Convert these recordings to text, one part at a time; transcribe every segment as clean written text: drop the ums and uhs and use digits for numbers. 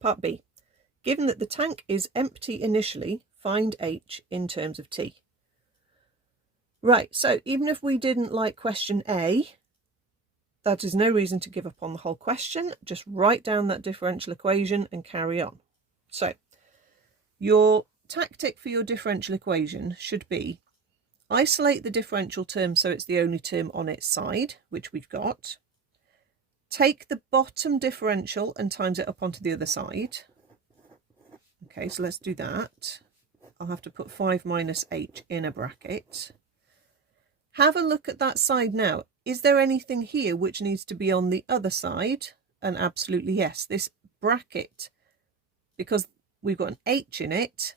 Part B. Given that the tank is empty initially, find H in terms of T. Right, so even if we didn't like question A, that is no reason to give up on the whole question. Just write down that differential equation and carry on. So your tactic for your differential equation should be isolate the differential term so it's the only term on its side, which we've got. Take the bottom differential and times it up onto the other side. Okay, so let's do that. I'll have to put 5 minus h in a bracket. Have a look at that side now. Is there anything here which needs to be on the other side? And absolutely yes. This bracket, because we've got an h in it,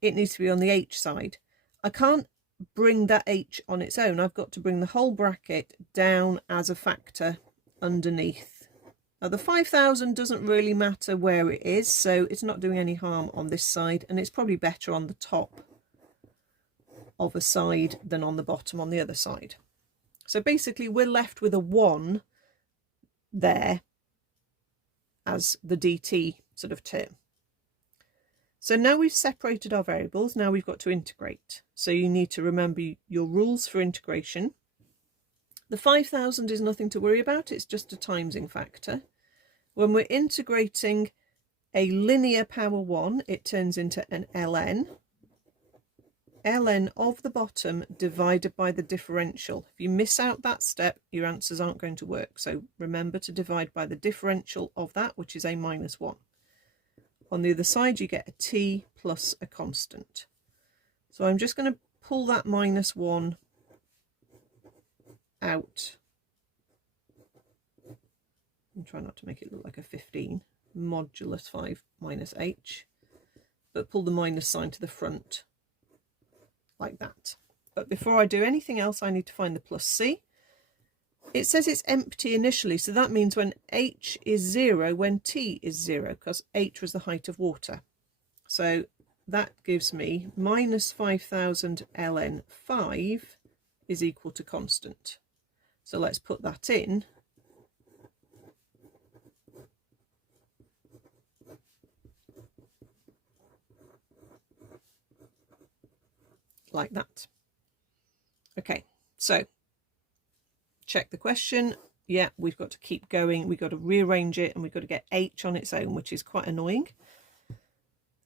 it needs to be on the h side. I can't bring that h on its own. I've got to bring the whole bracket down as a factor underneath. Now the 5,000 doesn't really matter where it is, so it's not doing any harm on this side, and it's probably better on the top of a side than on the bottom on the other side. So basically we're left with a 1 there as the dt sort of term. So now we've separated our variables, now we've got to integrate. So you need to remember your rules for integration. The 5,000 is nothing to worry about, it's just a timesing factor. When we're integrating a linear power 1, it turns into an ln. ln of the bottom divided by the differential. If you miss out that step, your answers aren't going to work. So remember to divide by the differential of that, which is a minus 1. On the other side, you get a t plus a constant. So I'm just going to pull that minus 1 out. And try not to make it look like a 15. Modulus 5 minus h. But pull the minus sign to the front like that. But before I do anything else, I need to find the plus c. It says it's empty initially, so that means when h is 0, when t is 0, because h was the height of water. So that gives me minus 5,000 ln 5 is equal to constant. So let's put that in. Like that. Okay, so check the question. Yeah, we've got to keep going. We've got to rearrange it, and we've got to get h on its own, which is quite annoying.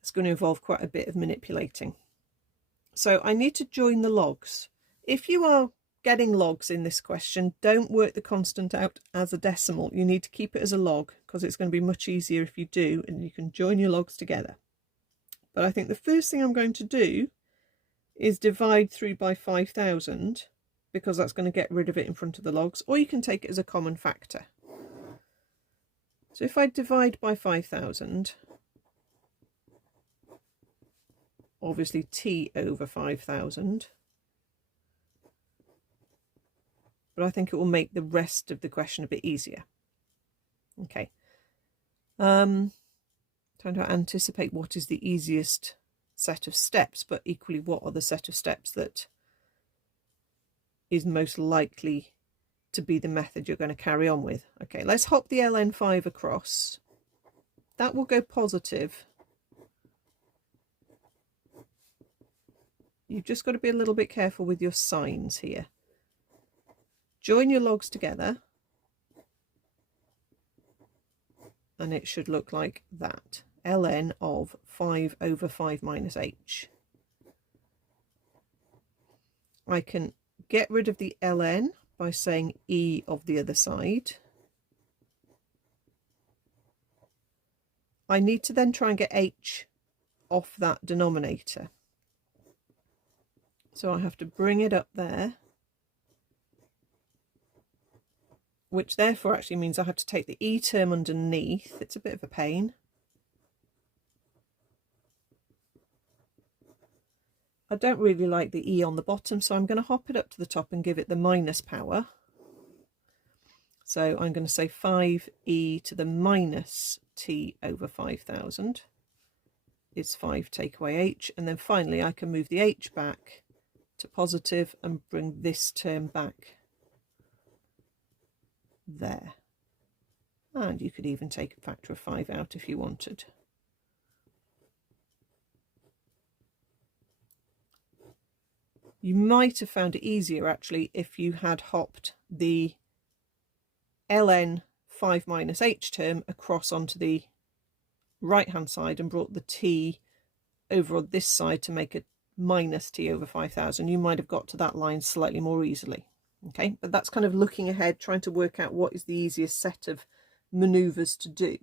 It's going to involve quite a bit of manipulating. So I need to join the logs. If you are getting logs in this question, don't work the constant out as a decimal. You need to keep it as a log, because it's going to be much easier if you do, and you can join your logs together. But I think the first thing I'm going to do is divide through by 5,000, because that's going to get rid of it in front of the logs, or you can take it as a common factor. So if I divide by 5,000, obviously t over 5,000, but I think it will make the rest of the question a bit easier. Okay. Trying to anticipate what is the easiest set of steps, but equally what are the set of steps that is most likely to be the method you're going to carry on with. Okay, let's hop the ln 5 across. That will go positive. You've just got to be a little bit careful with your signs here. Join your logs together, and it should look like that. ln of 5 over 5 minus h. I can get rid of the ln by saying e of the other side. I need to then try and get h off that denominator. So I have to bring it up there, which therefore actually means I have to take the e term underneath. It's a bit of a pain. I don't really like the e on the bottom, so I'm going to hop it up to the top and give it the minus power. So I'm going to say 5e to the minus t over 5,000 is 5 take away h, and then finally I can move the h back to positive and bring this term back there. And you could even take a factor of 5 out if you wanted. You might have found it easier actually if you had hopped the ln 5 minus h term across onto the right hand side and brought the t over on this side to make a minus t over 5,000. You might have got to that line slightly more easily. Okay, but that's kind of looking ahead, trying to work out what is the easiest set of maneuvers to do.